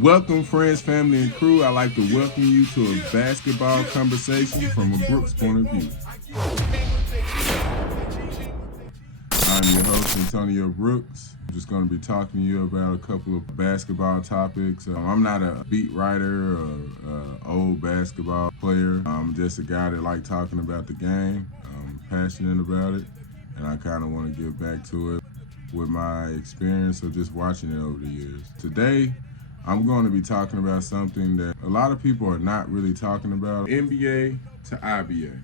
Welcome, friends, family, and crew. I'd like to welcome you to a basketball conversation from a Brooks point of view. I'm your host, Antonio Brooks. I'm just going to be talking to you about a couple of basketball topics. I'm not a beat writer or old basketball player. I'm just a guy that likes talking about the game. I'm passionate about it, and I kind of want to give back to it with my experience of just watching it over the years. Today, I'm going to be talking about something that a lot of people are not really talking about. NBA to IBA.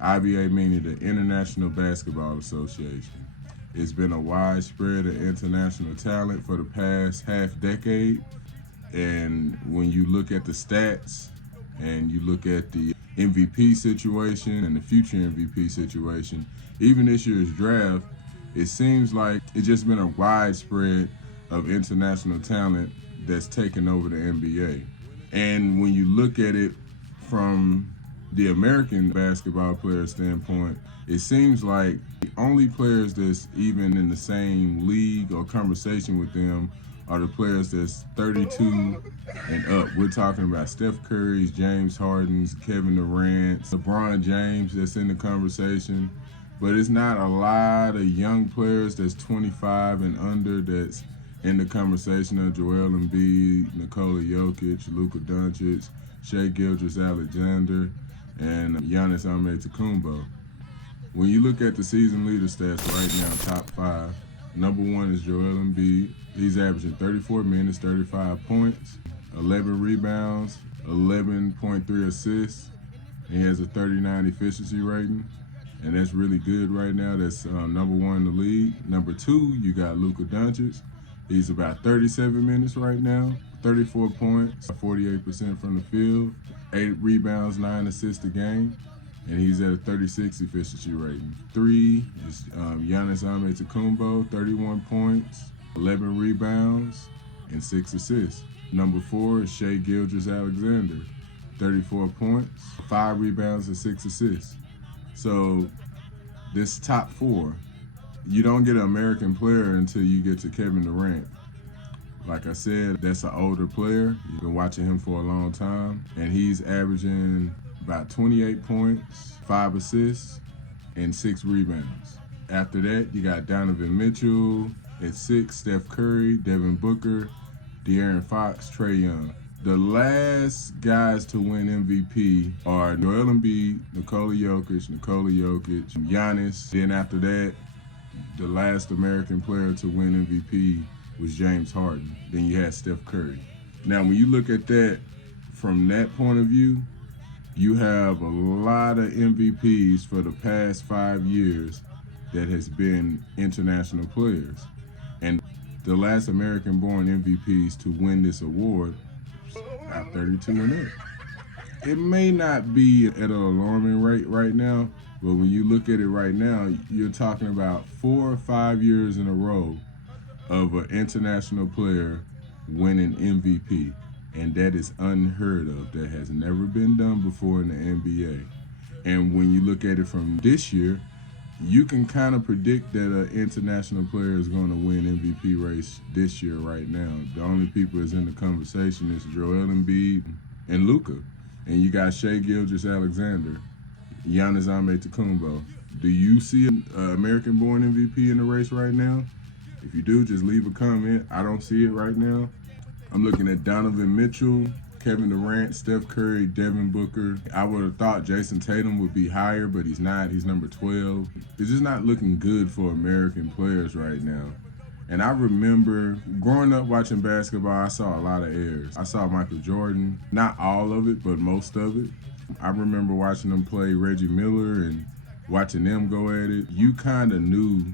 IBA meaning the International Basketball Association. It's been a widespread of international talent for the past half decade. And when you look at the stats and you look at the MVP situation and the future MVP situation, even this year's draft, it seems like it's just been a widespread of international talent that's taken over the NBA. And when you look at it from the American basketball player standpoint, it seems like the only players that's even in the same league or conversation with them are the players that's 32 and up. We're talking about Steph Curry's, James Harden's, Kevin Durant's, LeBron James that's in the conversation. But it's not a lot of young players that's 25 and under that's in the conversation of Joel Embiid, Nikola Jokic, Luka Doncic, Shai Gilgeous-Alexander, and Giannis Antetokounmpo. When you look at the season leader stats right now, top five, number one is Joel Embiid. He's averaging 34 minutes, 35 points, 11 rebounds, 11.3 assists. He has a 39 efficiency rating, and that's really good right now. That's number one in the league. Number two, you got Luka Doncic. He's about 37 minutes right now, 34 points, 48% from the field, 8 rebounds, 9 assists a game, and he's at a 36 efficiency rating. Three is Giannis Antetokounmpo, 31 points, 11 rebounds, and 6 assists. Number four is Shai Gilgeous-Alexander, 34 points, 5 rebounds, and 6 assists. So this top four, you don't get an American player until you get to Kevin Durant. Like I said, that's an older player. You've been watching him for a long time, and he's averaging about 28 points, 5 assists, and 6 rebounds. After that, you got Donovan Mitchell at 6, Steph Curry, Devin Booker, De'Aaron Fox, Trae Young. The last guys to win MVP are Joel Embiid, Nikola Jokic, Giannis. Then after that, the last American player to win MVP was James Harden. Then you had Steph Curry. Now, when you look at that from that point of view, you have a lot of MVPs for the past 5 years that has been international players. And the last American-born MVPs to win this award are 32 and up. It may not be at an alarming rate right now, but when you look at it right now, you're talking about 4 or 5 years in a row of an international player winning MVP. And that is unheard of. That has never been done before in the NBA. And when you look at it from this year, you can kind of predict that an international player is going to win MVP race this year right now. The only people that's in the conversation is Joel Embiid and Luka. And you got Shai Gilgeous-Alexander, Giannis Antetokounmpo. Do you see an American-born MVP in the race right now? If you do, just leave a comment. I don't see it right now. I'm looking at Donovan Mitchell, Kevin Durant, Steph Curry, Devin Booker. I would have thought Jason Tatum would be higher, but he's not. He's number 12. It's just not looking good for American players right now. And I remember growing up watching basketball, I saw a lot of errors. I saw Michael Jordan, not all of it, but most of it. I remember watching them play Reggie Miller and watching them go at it. You kind of knew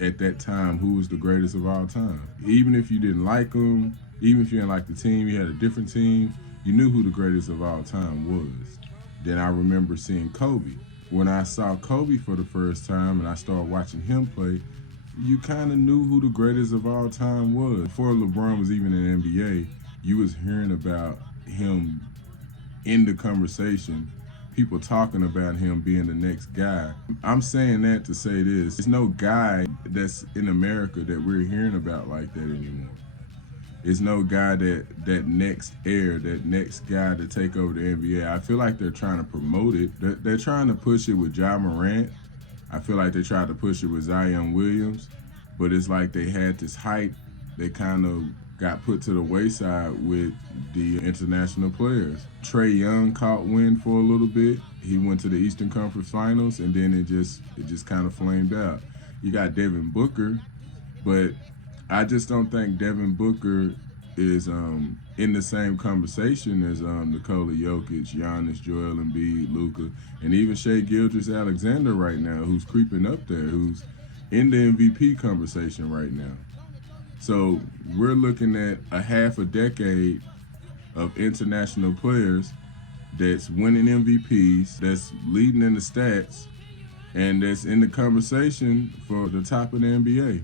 at that time who was the greatest of all time. Even if you didn't like them, even if you didn't like the team, you had a different team, you knew who the greatest of all time was. Then I remember seeing Kobe. When I saw Kobe for the first time and I started watching him play, you kind of knew who the greatest of all time was. Before LeBron was even in the NBA, you was hearing about him in the conversation, people talking about him being the next guy. I'm saying that to say this. There's no guy that's in America that we're hearing about like that anymore. It's no guy that next heir, that next guy to take over the NBA. I feel like they're trying to promote it. They're trying to push it with Ja Morant. I feel like they tried to push it with Zion Williams, but it's like they had this hype. They kind of got put to the wayside with the international players. Trae Young caught wind for a little bit. He went to the Eastern Conference Finals, and then it just kind of flamed out. You got Devin Booker, but I just don't think Devin Booker is in the same conversation as Nikola Jokic, Giannis, Joel Embiid, Luka, and even Shai Gilgeous-Alexander right now, who's creeping up there, who's in the MVP conversation right now. So we're looking at a half a decade of international players that's winning MVPs, that's leading in the stats, and that's in the conversation for the top of the NBA.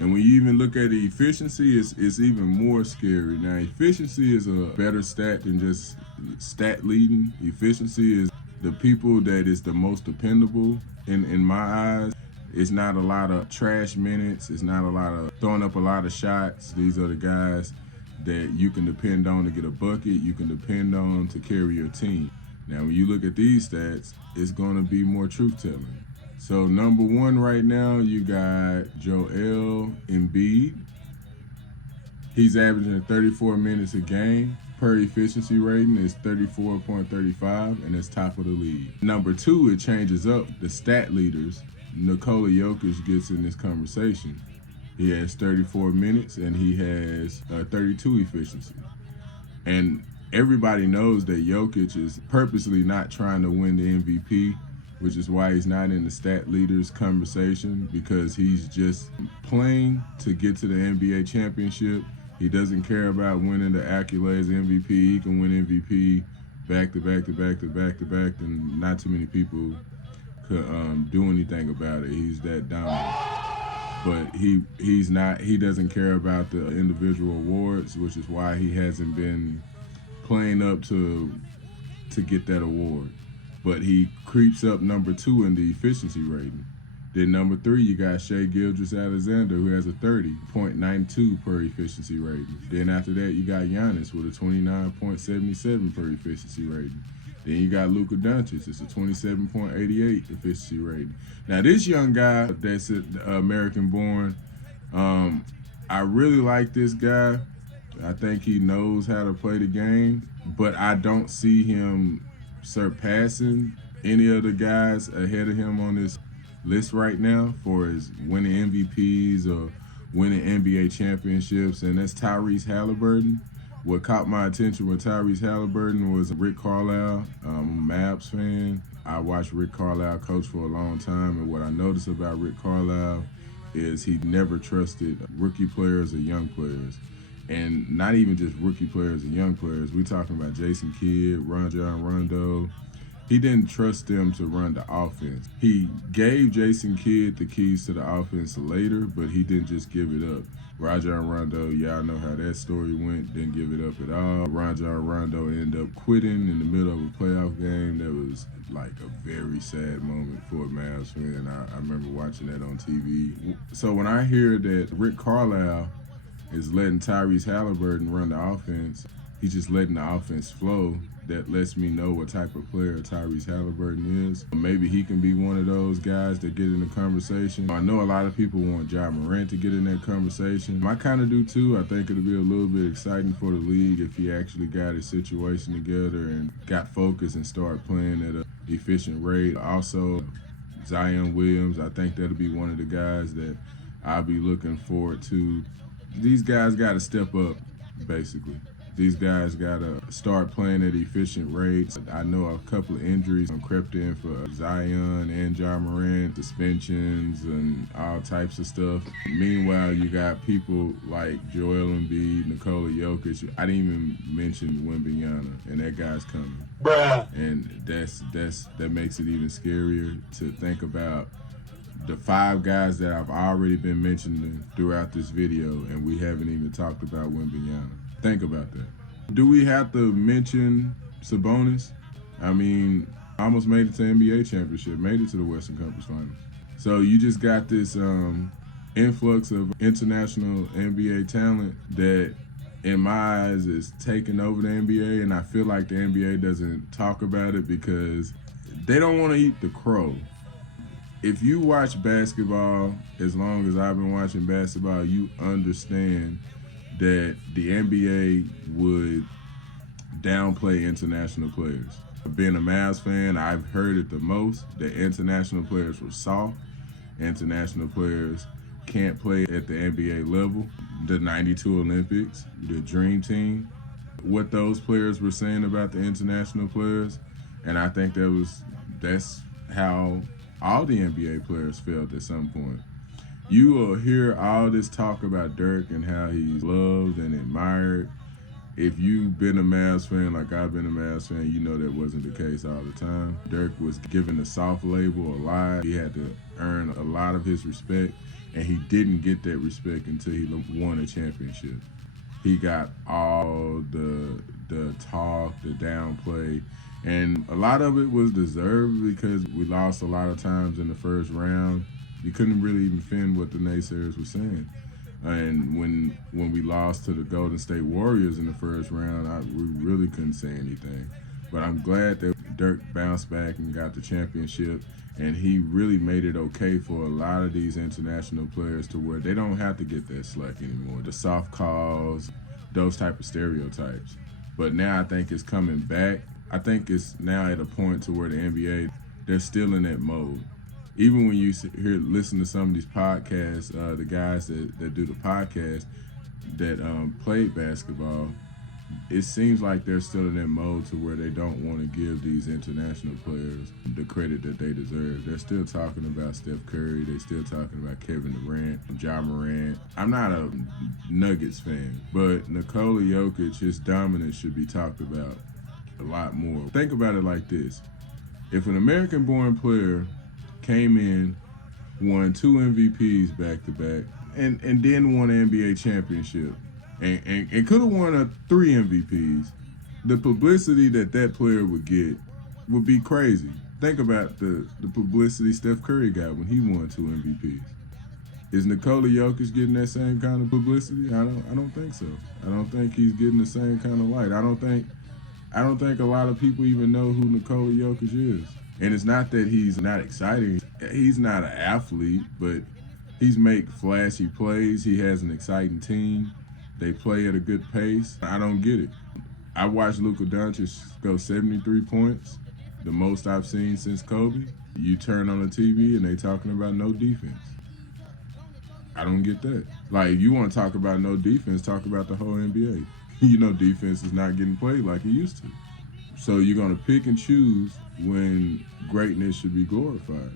And when you even look at the efficiency, it's even more scary. Now, efficiency is a better stat than just stat leading. Efficiency is the people that is the most dependable in my eyes. It's not a lot of trash minutes. It's not a lot of throwing up a lot of shots. These are the guys that you can depend on to get a bucket, you can depend on to carry your team. Now, when you look at these stats, it's going to be more truth-telling. So number one right now, you got Joel Embiid. He's averaging 34 minutes a game. Per efficiency rating is 34.35, and it's top of the league. Number two, it changes up. The stat leaders, Nikola Jokic gets in this conversation. He has 34 minutes, and he has 32 efficiency. And everybody knows that Jokic is purposely not trying to win the MVP, which is why he's not in the stat leaders conversation, because he's just playing to get to the NBA championship. He doesn't care about winning the accolades, MVP. He can win MVP back to back to back to back to back, and not too many people could do anything about it. He's that dominant. But he doesn't care about the individual awards, which is why he hasn't been playing up to get that award. But he creeps up number two in the efficiency rating. Then number three, you got Shai Gilgeous-Alexander, who has a 30.92 per efficiency rating. Then after that, you got Giannis with a 29.77 per efficiency rating. Then you got Luka Doncic, it's a 27.88 efficiency rating. Now this young guy that's American-born, I really like this guy. I think he knows how to play the game, but I don't see him surpassing any of the guys ahead of him on this list right now for his winning MVPs or winning NBA championships, and that's Tyrese Halliburton. What caught my attention with Tyrese Halliburton was Rick Carlisle. I'm a Mavs fan. I watched Rick Carlisle coach for a long time, and what I noticed about Rick Carlisle is he never trusted rookie players or young players. And not even just rookie players and young players. We're talking about Jason Kidd, Rajon Rondo. He didn't trust them to run the offense. He gave Jason Kidd the keys to the offense later, but he didn't just give it up. Rajon Rondo, y'all know how that story went, didn't give it up at all. Rajon Rondo ended up quitting in the middle of a playoff game. That was like a very sad moment for a Mavs fan. I remember watching that on TV. So when I hear that Rick Carlisle is letting Tyrese Halliburton run the offense, he's just letting the offense flow, that lets me know what type of player Tyrese Halliburton is. Maybe he can be one of those guys that get in the conversation. I know a lot of people want Ja Morant to get in that conversation. I kind of do too. I think it'll be a little bit exciting for the league if he actually got his situation together and got focused and started playing at an efficient rate. Also, Zion Williams, I think that'll be one of the guys that I'll be looking forward to. These guys got to step up, basically. These guys got to start playing at efficient rates. I know a couple of injuries crept in for Zion and Ja Morant, suspensions and all types of stuff. Meanwhile, you got people like Joel Embiid, Nikola Jokic. I didn't even mention Wembanyama, and that guy's coming. Bruh. And that makes it even scarier to think about the 5 guys that I've already been mentioning throughout this video, and we haven't even talked about Wembanyama. Think about that. Do we have to mention Sabonis? I mean, almost made it to NBA championship, made it to the Western Conference Finals. So you just got this influx of international NBA talent that in my eyes, is taking over the NBA, and I feel like the NBA doesn't talk about it because they don't want to eat the crow. If you watch basketball, as long as I've been watching basketball, you understand that the NBA would downplay international players. Being a Mavs fan, I've heard it the most, that international players were soft. International players can't play at the NBA level. The 92 Olympics, the Dream Team, what those players were saying about the international players, and I think that's how all the NBA players felt at some point. You will hear all this talk about Dirk and how he's loved and admired. If you've been a Mavs fan like I've been a Mavs fan, you know that wasn't the case all the time. Dirk was given a soft label a lot. He had to earn a lot of his respect, and he didn't get that respect until he won a championship. He got all the talk, the downplay, and a lot of it was deserved because we lost a lot of times in the first round. You couldn't really even defend what the naysayers were saying. And when we lost to the Golden State Warriors in the first round, we really couldn't say anything. But I'm glad that Dirk bounced back and got the championship, and he really made it okay for a lot of these international players to where they don't have to get that slack anymore. The soft calls, those type of stereotypes. But now I think it's coming back. I think it's now at a point to where the NBA, they're still in that mode. Even when you listen to some of these podcasts, the guys that do the podcast that played basketball, it seems like they're still in that mode to where they don't want to give these international players the credit that they deserve. They're still talking about Steph Curry. They're still talking about Kevin Durant, Ja Morant. I'm not a Nuggets fan, but Nikola Jokic, his dominance should be talked about a lot more. Think about it like this. If an American-born player came in, won 2 MVPs back-to-back, and then won an NBA championship, and could have won 3 MVPs, the publicity that player would get would be crazy. Think about the publicity Steph Curry got when he won 2 MVPs. Is Nikola Jokic getting that same kind of publicity? I don't think so. I don't think he's getting the same kind of light. I don't think a lot of people even know who Nikola Jokic is. And it's not that he's not exciting. He's not an athlete, but he's make flashy plays. He has an exciting team. They play at a good pace. I don't get it. I watched Luka Doncic go 73 points, the most I've seen since Kobe. You turn on the TV and they talking about no defense. I don't get that. Like, if you want to talk about no defense, talk about the whole NBA. You know defense is not getting played like it used to. So you're going to pick and choose when greatness should be glorified.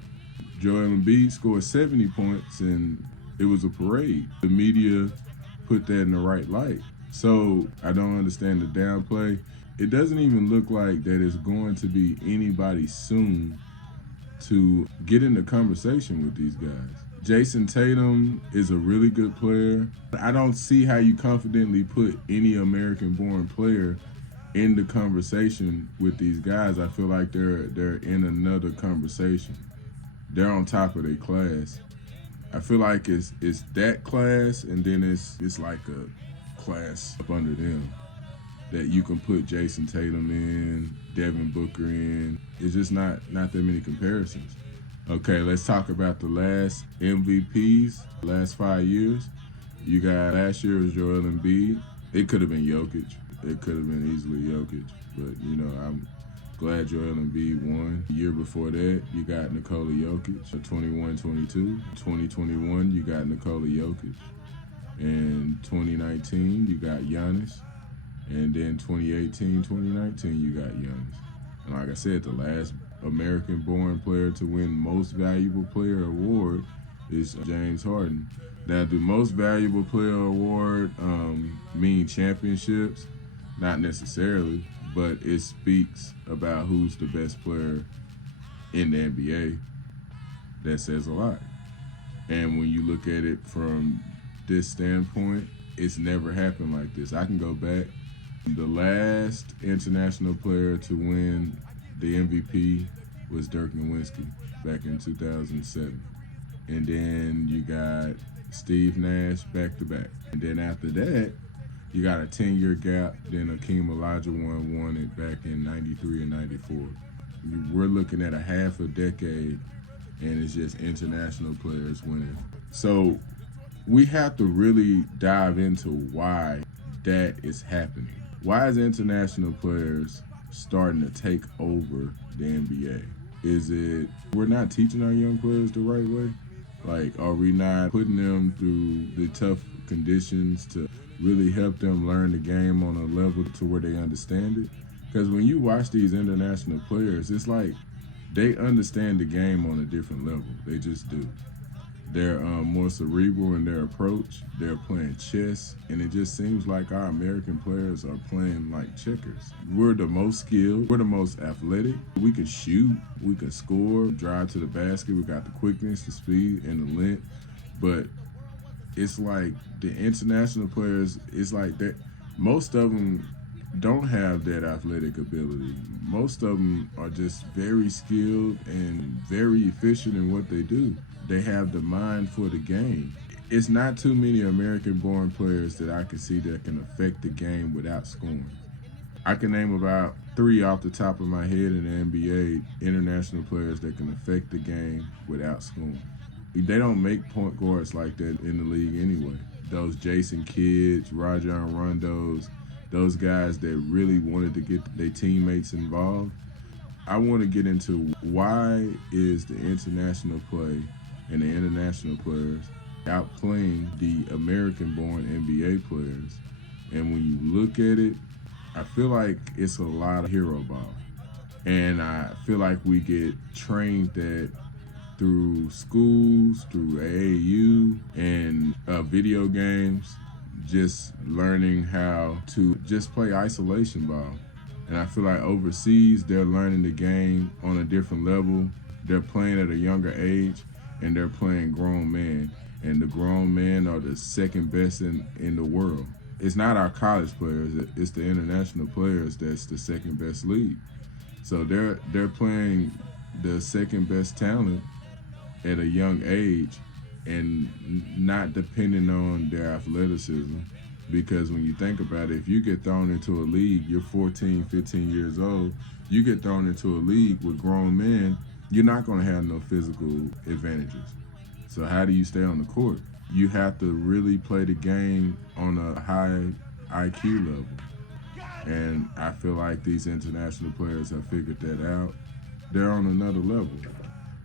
Joel Embiid scored 70 points and it was a parade. The media put that in the right light. So I don't understand the downplay. It doesn't even look like that it's going to be anybody soon to get in the conversation with these guys. Jason Tatum is a really good player. I don't see how you confidently put any American-born player in the conversation with these guys. I feel like they're in another conversation. They're on top of their class. I feel like it's that class, and then it's like a class up under them that you can put Jason Tatum in, Devin Booker in. It's just not that many comparisons. Okay, let's talk about the last MVPs, last 5 years. You got last year was Joel Embiid. It could have been Jokic. It could have been easily Jokic, but I'm glad Joel Embiid won. The year before that, you got Nikola Jokic. 21-22. 2021, you got Nikola Jokic. In 2019, you got Giannis. And then 2018-2019, you got Giannis. And like I said, the last American-born player to win Most Valuable Player award is James Harden. Now, the Most Valuable Player award mean championships? Not necessarily, but it speaks about who's the best player in the NBA. That says a lot. And when you look at it from this standpoint, it's never happened like this. I can go back. The last international player to win the MVP was Dirk Nowitzki back in 2007. And then you got Steve Nash back to back. And then after that, You got a 10-year gap, then Akeem Olajuwon won it back in 93 and 94. We're looking at a half a decade, and it's just international players winning. So we have to really dive into why that is happening. Why is international players starting to take over the NBA? Is it we're not teaching our young players the right way? Like, are we not putting them through the tough conditions to really help them learn the game on a level to where they understand it? Because when you watch these international players, it's like they understand the game on a different level. They just do. They're more cerebral in their approach. They're playing chess, and it just seems like our American players are playing like checkers. We're the most skilled. We're the most athletic. We can shoot. We can score, drive to the basket. We got the quickness, the speed, and the length. But it's like the international players, it's like that. Most of them don't have that athletic ability. Most of them are just very skilled and very efficient in what they do. They have the mind for the game. It's not too many American-born players that I can see that can affect the game without scoring. I can name about 3 off the top of my head in the NBA, international players that can affect the game without scoring. They don't make point guards like that in the league anyway. Those Jason Kidds, Rajon Rondos, those guys that really wanted to get their teammates involved. I want to get into why is the international play and the international players outplaying the American-born NBA players. And when you look at it, I feel like it's a lot of hero ball. And I feel like we get trained that through schools, through AAU, and video games, just learning how to just play isolation ball. And I feel like overseas, they're learning the game on a different level. They're playing at a younger age, and they're playing grown men. And the grown men are the second best in the world. It's not our college players, it's the international players that's the second best league. So they're playing the second best talent at a young age and not depending on their athleticism. Because when you think about it, if you get thrown into a league, you're 14, 15 years old, you get thrown into a league with grown men, you're not going to have no physical advantages. So how do you stay on the court? You have to really play the game on a high IQ level. And I feel like these international players have figured that out. They're on another level.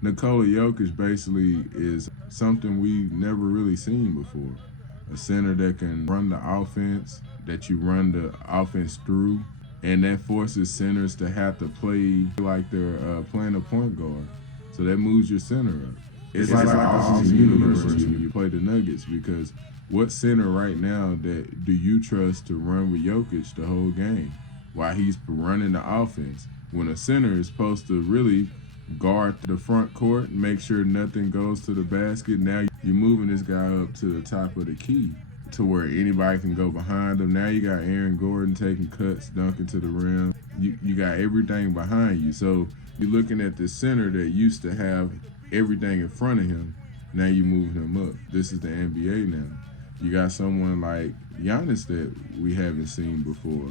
Nikola Jokic basically is something we've never really seen before. A center that can run the offense, that you run the offense through, and that forces centers to have to play like they're playing a point guard. So that moves your center up. It's like an awesome universe when you play the Nuggets, because what center right now that do you trust to run with Jokic the whole game while he's running the offense? When a center is supposed to really guard the front court, make sure nothing goes to the basket. Now you're moving this guy up to the top of the key to where anybody can go behind him. Now you got Aaron Gordon taking cuts, dunking to the rim. You got everything behind you. So you're looking at the center that used to have everything in front of him. Now you're moving him up. This is the NBA now. You got someone like Giannis that we haven't seen before.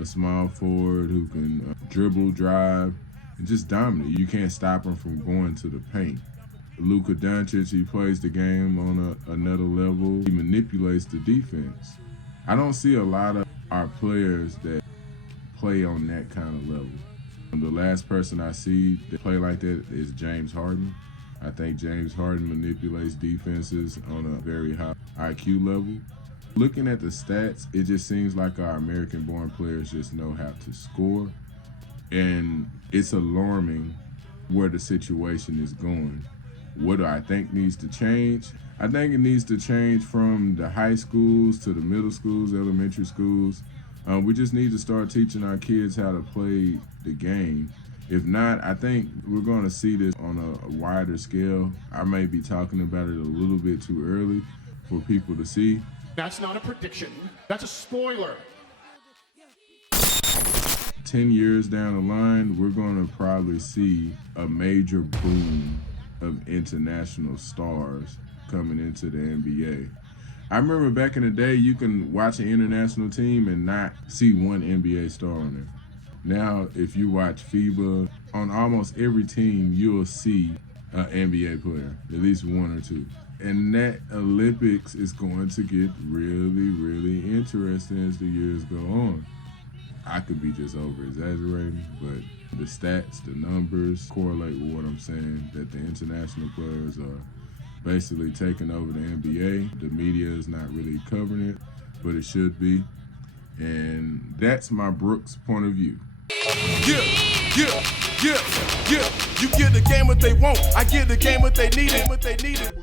A small forward who can dribble, drive, and just dominate. You can't stop him from going to the paint. Luka Doncic, he plays the game on another level. He manipulates the defense. I don't see a lot of our players that play on that kind of level. The last person I see that play like that is James Harden. I think James Harden manipulates defenses on a very high IQ level. Looking at the stats, it just seems like our American-born players just know how to score. And it's alarming where the situation is going. What do I think needs to change? I think it needs to change from the high schools to the middle schools, elementary schools. We just need to start teaching our kids how to play the game. If not, I think we're going to see this on a wider scale. I may be talking about it a little bit too early for people to see. That's not a prediction. That's a spoiler. 10 years down the line, we're going to probably see a major boom of international stars coming into the NBA. I remember back in the day, you can watch an international team and not see one NBA star on there. Now, if you watch FIBA, on almost every team, you'll see an NBA player, at least one or two. And that Olympics is going to get really, really interesting as the years go on. I could be just over-exaggerating, but the stats, the numbers correlate with what I'm saying, that the international players are basically taking over the NBA. The media is not really covering it, but it should be. And that's my Brooks point of view. Yeah. You give the game what they want, I give the game what they needed.